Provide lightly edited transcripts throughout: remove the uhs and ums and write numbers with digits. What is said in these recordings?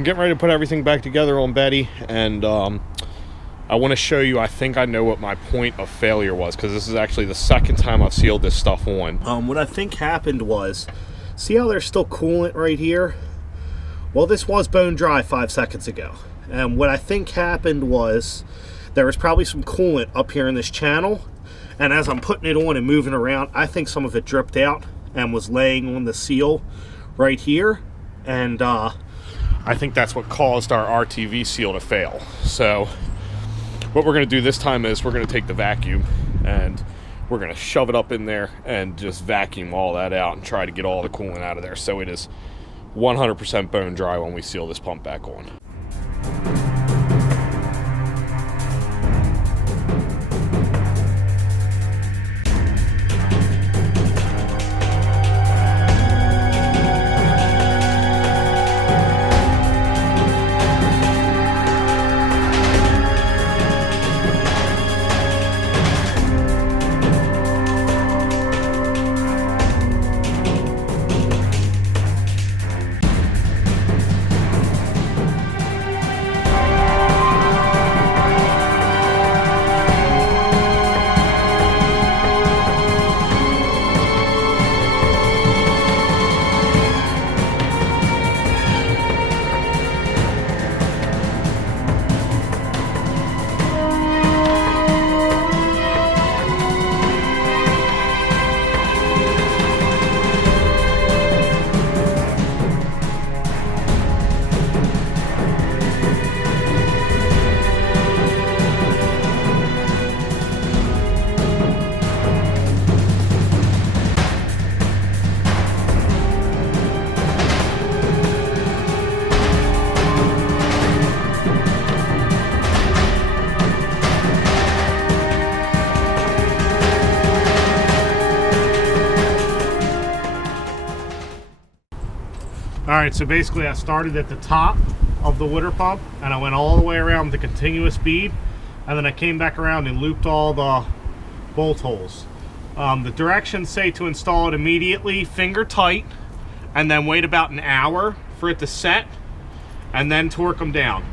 I'm getting ready to put everything back together on Betty, and I want to show you, I think I know what my point of failure was, because this is actually the second time I've sealed this stuff on. What I think happened was, see how there's still coolant right here? Well, this was bone dry 5 seconds ago. And what I think happened was, there was probably some coolant up here in this channel, and as I'm putting it on and moving around, I think some of it dripped out and was laying on the seal right here. And I think that's what caused our RTV seal to fail. So what we're going to do this time is we're going to take the vacuum and we're going to shove it up in there and just vacuum all that out and try to get all the coolant out of there, so it is 100% bone dry when we seal this pump back on. Alright, so basically I started at the top of the water pump and I went all the way around the continuous bead, and then I came back around and looped all the bolt holes. The directions say to install it immediately, finger tight, and then wait about an hour for it to set, and then torque them down.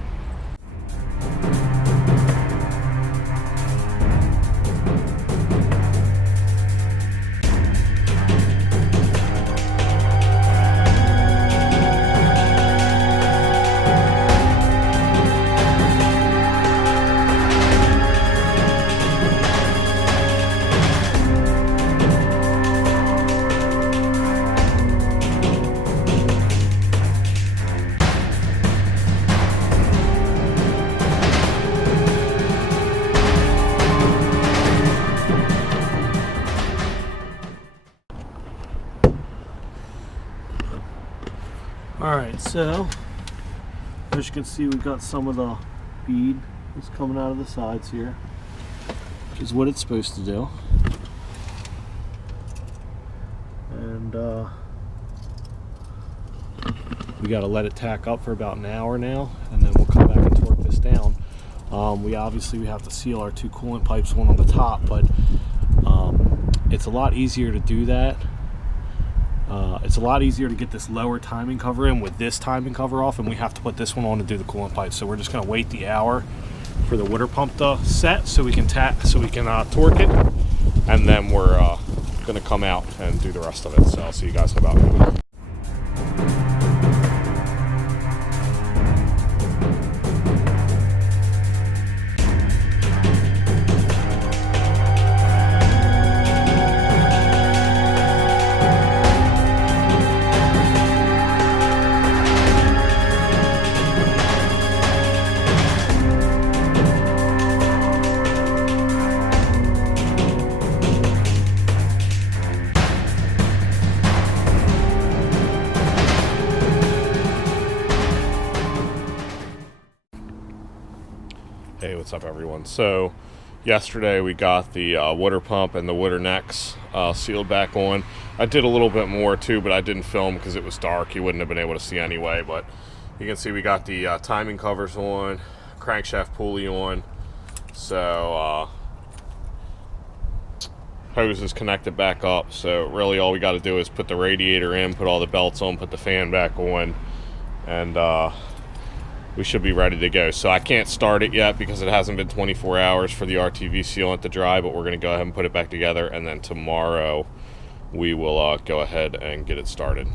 Alright, so as you can see, we've got some of the bead that's coming out of the sides here, which is what it's supposed to do. And we got to let it tack up for about an hour now, and then we'll come back and torque this down. We obviously have to seal our two coolant pipes, one on the top, but it's a lot easier to do that. It's a lot easier to get this lower timing cover in with this timing cover off, and we have to put this one on to do the coolant pipe. So we're just going to wait the hour for the water pump to set so we can torque it, and then we're going to come out and do the rest of it. So I'll see you guys in about a minute. Hey, what's up everyone? So yesterday we got the water pump and the water necks sealed back on. I did a little bit more too, but I didn't film because it was dark. You wouldn't have been able to see anyway, but you can see we got the timing covers on, crankshaft pulley on. So hose is connected back up, so really all we got to do is put the radiator in, put all the belts on, put the fan back on, and we should be ready to go. So I can't start it yet because it hasn't been 24 hours for the RTV sealant to dry, but we're going to go ahead and put it back together, and then tomorrow we will go ahead and get it started.